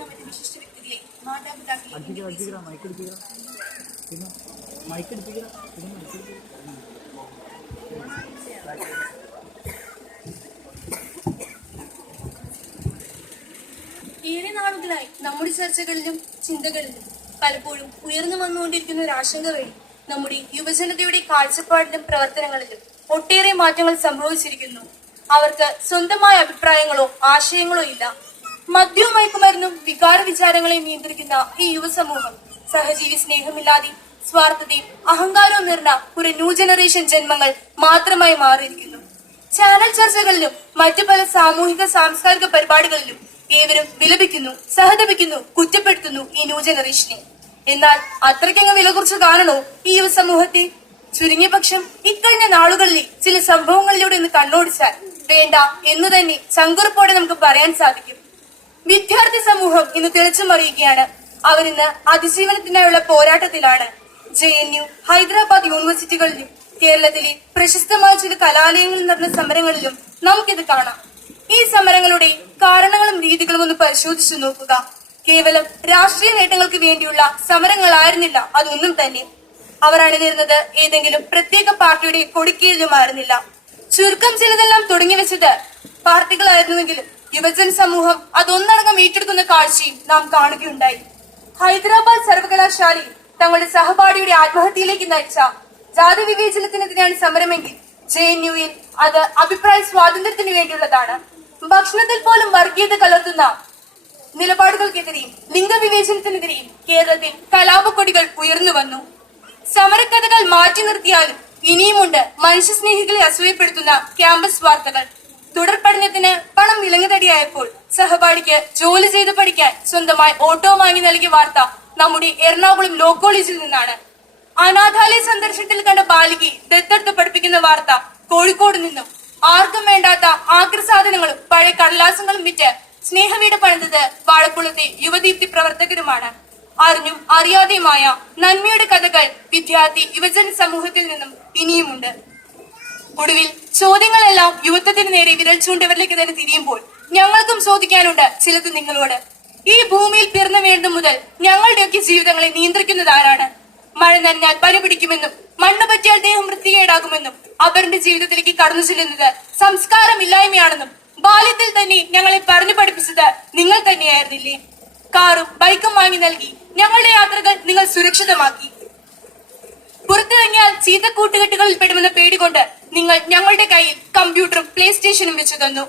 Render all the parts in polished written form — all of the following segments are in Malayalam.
എന്ന മറ്റ് വിശിഷ്ട വ്യക്തികളെ മാതാപിതാക്കളെ ഏറെ നാളുകളായി നമ്മുടെ ചർച്ചകളിലും ചിന്തകളിലും പലപ്പോഴും ഉയർന്നു വന്നുകൊണ്ടിരിക്കുന്ന ഒരു ആശങ്ക വഴി നമ്മുടെ യുവജനതയുടെ കാഴ്ചപ്പാടിലും പ്രവർത്തനങ്ങളിലും ഒട്ടേറെ മാറ്റങ്ങൾ സംഭവിച്ചിരിക്കുന്നു. അവർക്ക് സ്വന്തമായ അഭിപ്രായങ്ങളോ ആശയങ്ങളോ ഇല്ല. മദ്യവും മയക്കുമരുന്നും വികാര വിചാരങ്ങളെ നിയന്ത്രിക്കുന്ന ഈ യുവസമൂഹം സഹജീവി സ്നേഹമില്ലാതെ സ്വാർത്ഥതയും അഹങ്കാരവും നിറഞ്ഞ ഒരു ന്യൂ ജനറേഷൻ ജന്മങ്ങൾ മാത്രമായി മാറിയിരിക്കുന്നു. ചാനൽ ചർച്ചകളിലും മറ്റു പല സാമൂഹിക സാംസ്കാരിക പരിപാടികളിലും ഏവരും വിലപിക്കുന്നു, സഹതപിക്കുന്നു, കുറ്റപ്പെടുത്തുന്നു ഈ ന്യൂ ജനറേഷനെ. എന്നാൽ അത്രയ്ക്കങ്ങ് വില കുറിച്ച് കാണണോ ഈ യുവസമൂഹത്തെ? ചുരുങ്ങിയ പക്ഷം ഇക്കഴിഞ്ഞ നാളുകളിലെ ചില സംഭവങ്ങളിലൂടെ ഒന്ന് കണ്ണോടിച്ചാൽ വേണ്ട എന്ന് തന്നെ ചങ്കുറപ്പോടെ നമുക്ക് പറയാൻ സാധിക്കും. വിദ്യാർത്ഥി സമൂഹം ഇന്ന് തിളച്ചുമറിയുകയാണ്. അവരിന്ന് അതിജീവനത്തിനായുള്ള പോരാട്ടത്തിലാണ്. JNU, ഹൈദരാബാദ് യൂണിവേഴ്സിറ്റികളിലും കേരളത്തിലെ പ്രശസ്തമായ ചില കലാലയങ്ങളിൽ നടന്ന സമരങ്ങളിലും നമുക്കിത് കാണാം. ഈ സമരങ്ങളുടെ കാരണങ്ങളും രീതികളും ഒന്ന് പരിശോധിച്ചു നോക്കുക. കേവലം രാഷ്ട്രീയ നേട്ടങ്ങൾക്ക് വേണ്ടിയുള്ള സമരങ്ങളായിരുന്നില്ല അതൊന്നും തന്നെ. അവർ അണിനിരുന്നത് ഏതെങ്കിലും പ്രത്യേക പാർട്ടിയുടെ കൊടിക്കീഴിലുമായിരുന്നില്ല. ചുരുക്കം ചിലതെല്ലാം തുടങ്ങി വെച്ചത് പാർട്ടികളായിരുന്നുവെങ്കിലും യുവജന സമൂഹം അതൊന്നടങ്കം ഏറ്റെടുക്കുന്ന കാഴ്ചയും നാം കാണുകയുണ്ടായി. ഹൈദരാബാദ് സർവകലാശാലയിൽ തങ്ങളുടെ സഹപാഠിയുടെ ആത്മഹത്യയിലേക്ക് നയിച്ച ജാതി വിവേചനത്തിനെതിരെയാണ് സമരമെങ്കിൽ JNUയിൽ അത് അഭിപ്രായ സ്വാതന്ത്ര്യത്തിന് വേണ്ടിയുള്ളതാണ്. ഭക്ഷണത്തിൽ പോലും വർഗീയത കലർത്തുന്ന നിലപാടുകൾക്കെതിരെയും ലിംഗവിവേചനത്തിനെതിരെയും കേരളത്തിൽ കലാപക്കൊടികൾ ഉയർന്നു വന്നു. സമരക്കഥകൾ മാറ്റി നിർത്തിയാലും ഇനിയുമുണ്ട് മനുഷ്യസ്നേഹികളെ അസൂയപ്പെടുത്തുന്ന ക്യാമ്പസ് വാർത്തകൾ. തുടർ പഠനത്തിന് പണം വിലങ്ങുതടിയായപ്പോൾ സഹപാഠിക്ക് ജോലി ചെയ്ത് പഠിക്കാൻ സ്വന്തമായി ഓട്ടോ വാങ്ങി നൽകിയ വാർത്ത നമ്മുടെ എറണാകുളം ലോ കോളേജിൽ നിന്നാണ്. അനാഥാലയ സന്ദർശനത്തിൽ കണ്ട ബാലികയെ ദത്തെടുത്ത് പഠിപ്പിക്കുന്ന വാർത്ത കോഴിക്കോട് നിന്നും. ആർക്കും വേണ്ടാത്ത ആക്രസാധനങ്ങളും പഴയ കടലാസങ്ങളും വിറ്റ് സ്നേഹവീട് പണിതത് വാഴക്കുളത്തെ യുവദീപ്തി പ്രവർത്തകരുമാണ്. അറിഞ്ഞും അറിയാതെയുമായ നന്മയുടെ കഥകൾ വിദ്യാർത്ഥി യുവജന സമൂഹത്തിൽ നിന്നും ഇനിയുമുണ്ട്. ഒടുവിൽ ചോദ്യങ്ങളെല്ലാം യുവത്വത്തിന് നേരെ വിരൽ ചൂണ്ടവരിലേക്ക് തന്നെ തിരിയുമ്പോൾ ഞങ്ങൾക്കും ചോദിക്കാനുണ്ട് ചിലത് നിങ്ങളോട്. ഈ ഭൂമിയിൽ പിറന്നു വീണ്ടും മുതൽ ഞങ്ങളുടെയൊക്കെ ജീവിതങ്ങളെ നിയന്ത്രിക്കുന്നത് ആരാണ്? മഴ നനഞ്ഞാൽ പനി പിടിക്കുമെന്നും മണ്ണ് പറ്റിയാൽ ദേഹം വൃത്തികേടാകുമെന്നും അവരുടെ ജീവിതത്തിലേക്ക് കടന്നു ചെല്ലുന്നത് സംസ്കാരമില്ലായ്മയാണെന്നും ബാല്യത്തിൽ തന്നെ ഞങ്ങളെ പറഞ്ഞു പഠിപ്പിച്ചത് നിങ്ങൾ തന്നെയായിരുന്നില്ലേ? കാറും ബൈക്കും വാങ്ങി നൽകി ഞങ്ങളുടെ യാത്രകൾ നിങ്ങൾ സുരക്ഷിതമാക്കി. പുറത്തിറങ്ങിയാൽ ചീത്ത കൂട്ടുകെട്ടുകളിൽ പെടുമെന്ന പേടികൊണ്ട് നിങ്ങൾ ഞങ്ങളുടെ കയ്യിൽ കമ്പ്യൂട്ടറും പ്ലേ സ്റ്റേഷനും വെച്ചു തന്നു.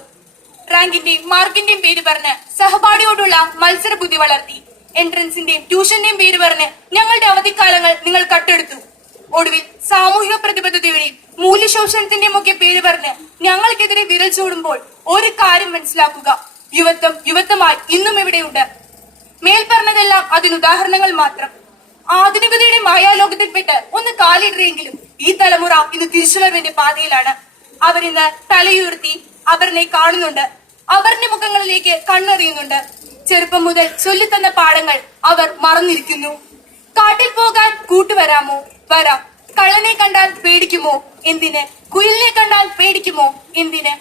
റാങ്കിന്റെയും മാർക്കിന്റെയും പേര് പറഞ്ഞ് സഹപാഠിയോടുള്ള മത്സര ബുദ്ധി വളർത്തി. എൻട്രൻസിന്റെയും ട്യൂഷന്റെയും പേര് പറഞ്ഞ് ഞങ്ങളുടെ അവധിക്കാലങ്ങൾ നിങ്ങൾ കട്ടെടുത്തു. ഒടുവിൽ സാമൂഹിക പ്രതിബദ്ധതയുടെയും മൂല്യശോഷണത്തിന്റെയും ഒക്കെ പേര് പറഞ്ഞ് ഞങ്ങൾക്കെതിരെ വിരൽ ചൂടുമ്പോൾ ഒരു കാര്യം മനസ്സിലാക്കുക, യുവത്വം യുവത്വമായി ഇന്നും ഇവിടെയുണ്ട്. മേൽ പറഞ്ഞതെല്ലാം അതിനുദാഹരണങ്ങൾ മാത്രം. ആധുനികതയുടെ മായാലോകത്തിൽപ്പെട്ട് ഒന്ന് കാലിടരെങ്കിലും ഈ തലമുറ ഇന്ന് തിരിച്ചുവരവിന്റെ പാതയിലാണ്. അവരിന്ന് തലയുയർത്തി അവരിനെ കാണുന്നുണ്ട്, അവരുടെ മുഖങ്ങളിലേക്ക് കണ്ണെറിയുന്നുണ്ട്. ചെറുപ്പം മുതൽ ചൊല്ലിത്തന്ന പാഠങ്ങൾ അവർ മറന്നിരിക്കുന്നു. കാട്ടിൽ പോകാൻ കൂട്ടുവരാമോ? വരാം. കള്ളനെ കണ്ടാൽ പേടിക്കുമോ? എന്തിന്? കുയിലിനെ കണ്ടാൽ പേടിക്കുമോ? എന്തിന്?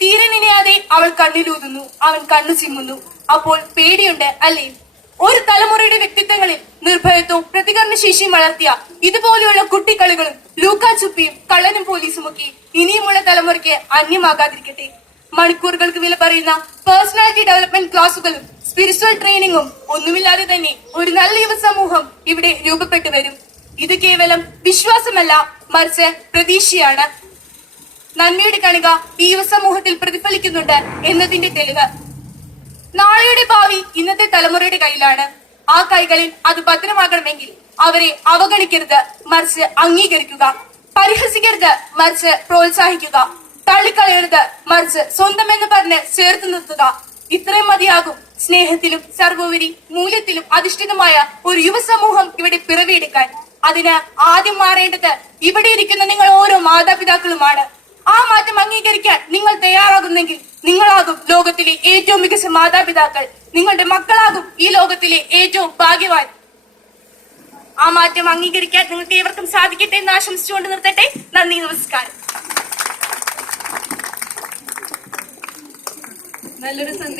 തീരെ നനയാതെ അവൾ കണ്ണിലൂതുന്നു, അവൻ കണ്ണു ചിമ്മുന്നു. അപ്പോൾ പേടിയുണ്ട് അല്ലേ? ഒരു തലമുറയുടെ വ്യക്തിത്വങ്ങളിൽ നിർഭയത്വവും പ്രതികരണശേഷിയും വളർത്തിയ ഇതുപോലെയുള്ള കുട്ടിക്കളികളും ലൂക്കാച്ചുപ്പിയും കള്ളനും പോലീസും ഒക്കെ ഇനിയുമുള്ള തലമുറയ്ക്ക് അന്യമാകാതിരിക്കട്ടെ. മണിക്കൂറുകൾക്ക് വില പറയുന്ന പേഴ്സണാലിറ്റി ഡെവലപ്മെന്റ് ക്ലാസുകളും സ്പിരിച്വൽ ട്രെയിനിങ്ങും ഒന്നുമില്ലാതെ തന്നെ ഒരു നല്ല യുവസമൂഹം ഇവിടെ രൂപപ്പെട്ടു വരും. ഇത് കേവലം വിശ്വാസമല്ല, മറിച്ച് പ്രതീക്ഷയാണ്. നന്മയുടെ കണിക ഈ യുവസമൂഹത്തിൽ പ്രതിഫലിക്കുന്നുണ്ട് എന്നതിന്റെ തെളിവ്. നാളെയുടെ ഭാവി ഇന്നത്തെ തലമുറയുടെ കയ്യിലാണ്. ആ കൈകളിൽ അത് ഭദ്രമാകണമെങ്കിൽ അവരെ അവഗണിക്കരുത്, മറിച്ച് അംഗീകരിക്കുക. പരിഹസിക്കരുത്, മറിച്ച് പ്രോത്സാഹിക്കുക. തള്ളിക്കളയരുത്, മറിച്ച് സ്വന്തം എന്ന് പറഞ്ഞ് ചേർത്ത് നിർത്തുക. ഇത്രയും മതിയാകും സ്നേഹത്തിലും സർവോപരി മൂല്യത്തിലും അധിഷ്ഠിതമായ ഒരു യുവസമൂഹം ഇവിടെ പിറവിയെടുക്കാൻ. അതിന് ആദ്യം മാറേണ്ടത് ഇവിടെ ഇരിക്കുന്ന നിങ്ങൾ ഓരോ മാതാപിതാക്കളുമാണ്. ആ മാറ്റം അംഗീകരിക്കാൻ നിങ്ങൾ തയ്യാറാകുന്നെങ്കിൽ നിങ്ങളാകും ലോകത്തിലെ ഏറ്റവും മികച്ച മാതാപിതാക്കൾ. നിങ്ങളുടെ മക്കളാകും ഈ ലോകത്തിലെ ഏറ്റവും ഭാഗ്യവാൻ. ആ മാറ്റം അംഗീകരിക്കാൻ നിങ്ങൾക്ക് ഏവർക്കും സാധിക്കട്ടെ എന്ന് ആശംസിച്ചുകൊണ്ട് നിർത്തട്ടെ. നന്ദി, നമസ്കാരം. നല്ലൊരു സന്ദേശം